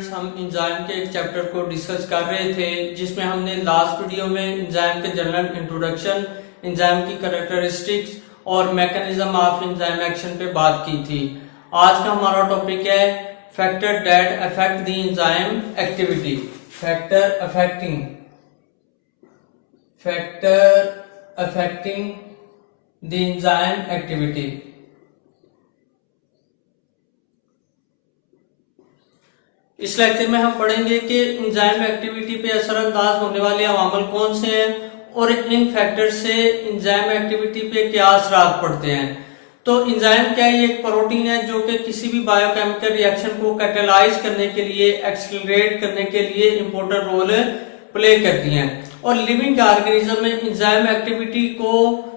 Students, हम enzyme के एक चैप्टर को डिस्कस कर रहे थे जिसमें हमने लास्ट वीडियो में एंजाइम के जनरल इंट्रोडक्शन, एंजाइम की कैरेक्टरिस्टिक्स और मैकेनिज्म ऑफ एंजाइम एक्शन पे बात की थी। आज का हमारा टॉपिक है factor that affect the enzyme activity. Factor affecting the enzyme activity. इस लेक्चर में हम पढ़ेंगे कि एंजाइम एक्टिविटी पे असरअंदाज होने वाले अवामल कौन से हैं और इन फैक्टर से एंजाइम एक्टिविटी पे क्या असरात पड़ते हैं। तो एंजाइम क्या है? एक प्रोटीन है जो कि किसी भी बायोकेमिकल रिएक्शन को कैटेलाइज करने के लिए, एक्सेलरेट करने के लिए इंपॉर्टेंट रोल प्ले करती हैं। और लिविंग ऑर्गेनिज्म में एंजाइम एक्टिविटी को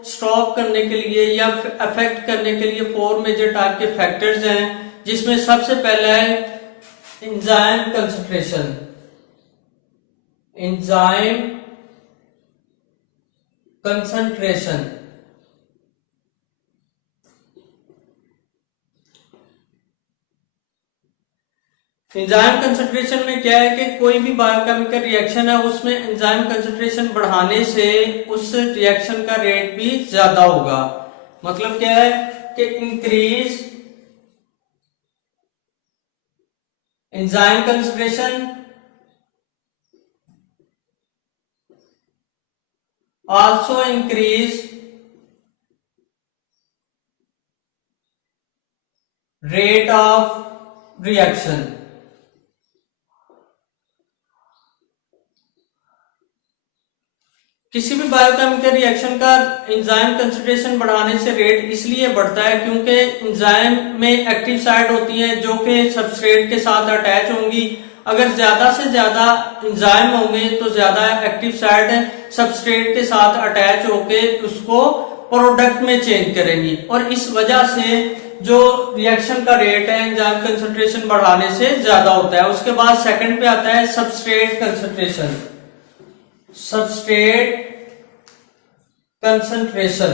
स्टॉप करने के लिए या अफेक्ट करने के लिए 4 मेजर टाइप के फैक्टर्स हैं, जिसमें सबसे पहला है enzyme concentration. Enzyme concentration enzyme concentration में क्या है कि कोई भी बायोकेमिकल रिएक्शन है उसमें एंजाइम कंसंट्रेशन बढ़ाने से उस रिएक्शन का रेट भी ज्यादा होगा। मतलब क्या है कि increase enzyme concentration also increase rate of reaction। किसी भी बायोकेमिकल रिएक्शन का एंजाइम कंसंट्रेशन बढ़ाने से रेट इसलिए बढ़ता है क्योंकि एंजाइम में एक्टिव साइट होती हैं जो कि सबस्ट्रेट के साथ अटैच होंगी। अगर ज्यादा से ज्यादा एंजाइम होंगे तो ज्यादा एक्टिव साइट सबस्ट्रेट के साथ अटैच होके उसको प्रोडक्ट में चेंज करेंगी और इस वजह से जो रिएक्शन का रेट है एंजाइम कंसंट्रेशन बढ़ाने से ज्यादा होता है। उसके बाद सेकंड पे आता है substrate concentration. Substrate concentration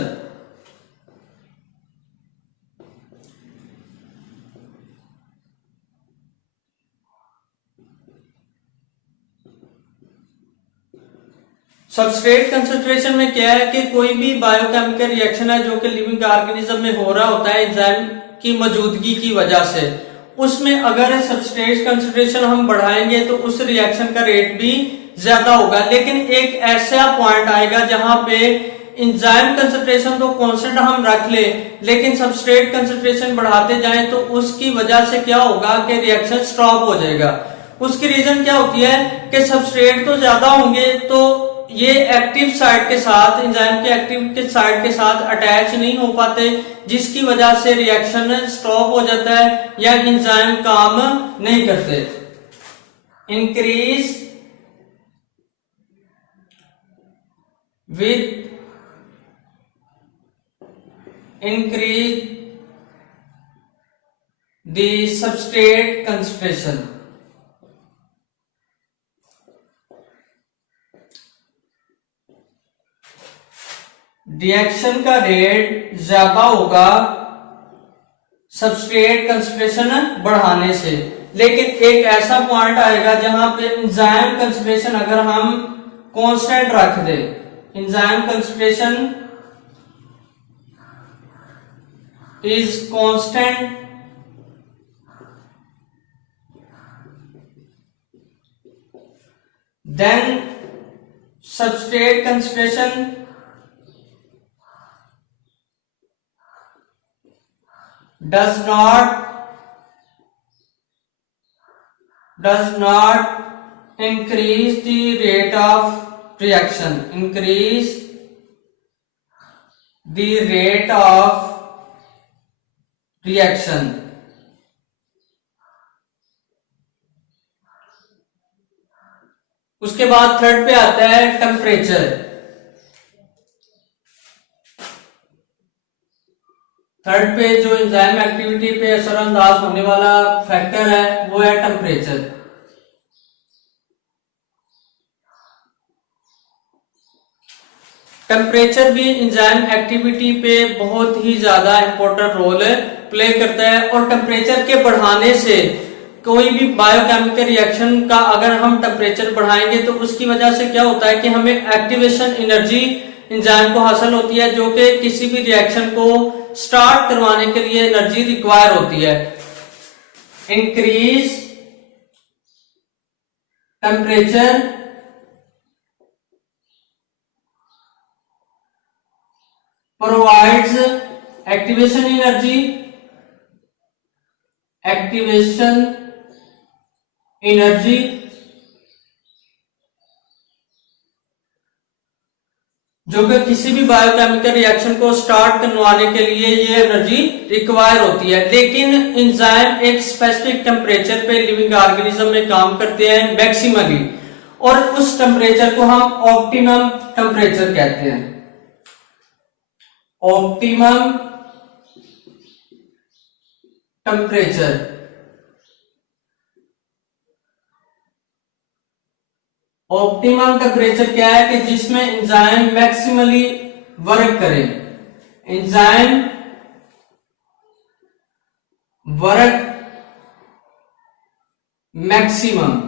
substrate concentration में क्या है कि कोई भी बायोकेमिकल रिएक्शन है जो कि लिविंग ऑर्गेनिज्म में हो रहा होता है एंजाइम की मौजूदगी की वजह से, उसमें अगर सबस्ट्रेट कंसंट्रेशन हम बढ़ाएंगे तो उस रिएक्शन का रेट भी ज्यादा होगा। लेकिन एक ऐसा पॉइंट आएगा जहां पे एंजाइम कंसंट्रेशन तो कांस्टेंट हम रख ले लेकिन सबस्ट्रेट कंसंट्रेशन बढ़ाते जाएं तो उसकी वजह से क्या होगा कि रिएक्शन स्टॉप हो जाएगा। उसकी रीजन क्या होती है कि सबस्ट्रेट तो ज्यादा होंगे तो ये एक्टिव साइट के साथ, एंजाइम के एक्टिव के साइट के साथ अटैच नहीं हो पाते, जिसकी वजह से रिएक्शन स्टॉप हो जाता है या एंजाइम काम नहीं करते। Increase with increase the substrate concentration। Reaction का रेट ज्यादा होगा सबस्ट्रेट कंसंट्रेशन बढ़ाने से, लेकिन एक ऐसा पॉइंट आएगा जहां पे एंजाइम कंसंट्रेशन अगर हम कांस्टेंट रख दे, enzyme concentration is constant, then substrate concentration does not increase the rate of reaction, increase the rate of reaction। उसके बाद थर्ड पे आता है टेम्परेचर। थर्ड पे जो एंजाइम एक्टिविटी पे असरअंदाज होने वाला फैक्टर है वो है टेम्परेचर। टेम्परेचर भी एंजाइम एक्टिविटी पे बहुत ही ज्यादा इंपॉर्टेंट रोल प्ले करता है और टेम्परेचर के बढ़ाने से कोई भी बायोकेमिकल रिएक्शन का अगर हम टेम्परेचर बढ़ाएंगे तो उसकी वजह से क्या होता है कि हमें एक्टिवेशन एनर्जी एंजाइम को हासिल होती है, जो कि किसी भी रिएक्शन को स्टार्ट करवाने के लिए एनर्जी रिक्वायर होती है। Increase temperature provides activation energy जो कि किसी भी बायोकेमिकल रिएक्शन को स्टार्ट करवाने के लिए ये एनर्जी रिक्वायर होती है। लेकिन एंजाइम एक स्पेसिफिक टेम्परेचर पे लिविंग ऑर्गेनिज्म में काम करते हैं मैक्सिमली, और उस टेम्परेचर को हम ऑप्टिमम टेम्परेचर कहते हैं। ऑप्टिमम टेम्परेचर ऑप्टिमम टेम्परेचर क्या है कि जिसमें एंजाइम मैक्सिमली वर्क करे। एंजाइम वर्क मैक्सिमम,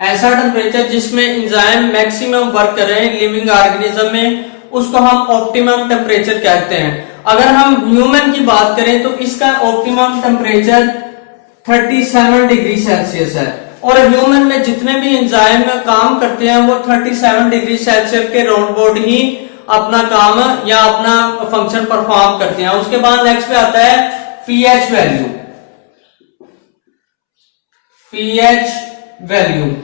ऐसा टेम्परेचर जिसमें एंजाइम मैक्सिमम वर्क कर रहे हैं लिविंग ऑर्गेनिज्म में, उसको हम ऑप्टिमम टेम्परेचर कहते हैं। अगर हम ह्यूमन की बात करें तो इसका ऑप्टिमम टेम्परेचर 37 डिग्री सेल्सियस है, और ह्यूमन में जितने भी एंजाइम काम करते हैं वो 37 डिग्री सेल्सियस के राउंड अबाउट ही अपना काम या अपना फंक्शन परफॉर्म करते हैं। उसके बाद नेक्स्ट पे आता है pH value. PH value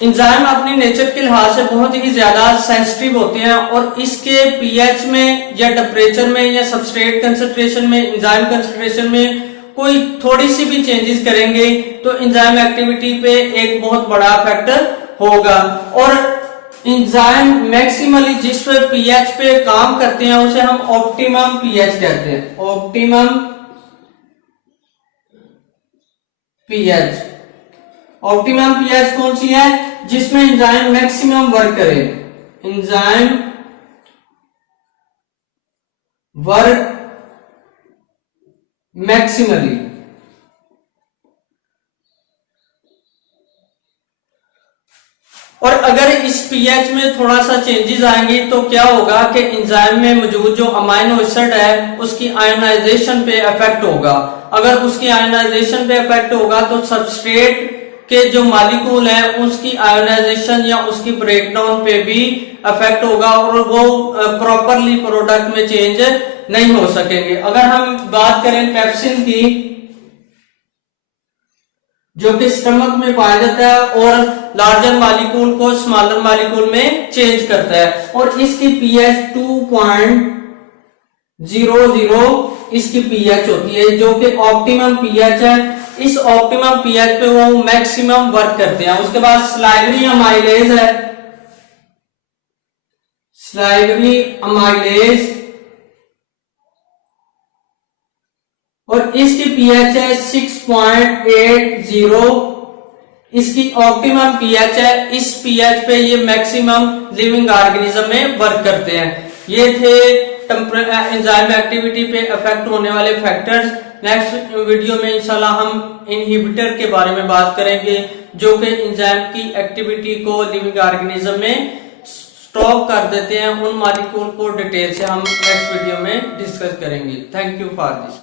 enzyme अपने नेचर के लिहाज से बहुत ही ज्यादा सेंसिटिव होते हैं, और इसके पीएच में या टेम्परेचर में या सबस्ट्रेट कंसंट्रेशन में, एंजाइम कंसंट्रेशन में कोई थोड़ी सी भी चेंजेस करेंगे तो एंजाइम एक्टिविटी पे एक बहुत बड़ा फैक्टर होगा। और एंजाइम मैक्सिमली जिस पे पीएच पे काम करते हैं उसे हम ऑप्टिमम पीएच कहते हैं। ऑप्टिमम पीएच, ऑप्टिमम पीएच कौन सी है? जिसमें एंजाइम मैक्सिमम वर्क करे। Enzyme work maximally. और अगर इस पीएच में थोड़ा सा चेंजेस आएंगे तो क्या होगा कि एंजाइम में मौजूद जो अमाइनो एसिड है उसकी आयोनाइजेशन पे इफेक्ट होगा। अगर उसकी आयोनाइजेशन पे इफेक्ट होगा तो सबस्ट्रेट के जो मॉलिक्यूल है उसकी आयोनाइजेशन या उसकी ब्रेकडाउन पे भी इफेक्ट होगा, और वो प्रॉपरली प्रोडक्ट में चेंज नहीं हो सकेंगे। अगर हम बात करें पेप्सिन की, जो कि स्टमक में पाया जाता है और लार्जर मॉलिक्यूल को स्मॉलर मॉलिक्यूल में चेंज करता है, और इसकी पीएच 2.00 इसकी पीएच होती है, जो कि ऑप्टिमम पीएच है। इस ऑप्टिमम पीएच पे वो मैक्सिमम वर्क करते हैं। उसके बाद स्लाइवरी अमाइलेज है। स्लाइवरी अमाइलेज, और इसकी पीएच है 6.80। इसकी ऑप्टिमम पीएच है। इस पीएच पे ये मैक्सिमम लिविंग ऑर्गेनिज्म में वर्क करते हैं। ये थे एंजाइम एक्टिविटी पे इफेक्ट होने वाले फैक्टर्स। नेक्स्ट वीडियो में इंशाल्लाह हम इनहिबिटर के बारे में बात करेंगे, जो कि एंजाइम की एक्टिविटी को लिविंग ऑर्गेनिज्म में स्टॉप कर देते हैं। उन मॉलिक्यूल को डिटेल से हम नेक्स्ट वीडियो में डिस्कस करेंगे। Thank you for this.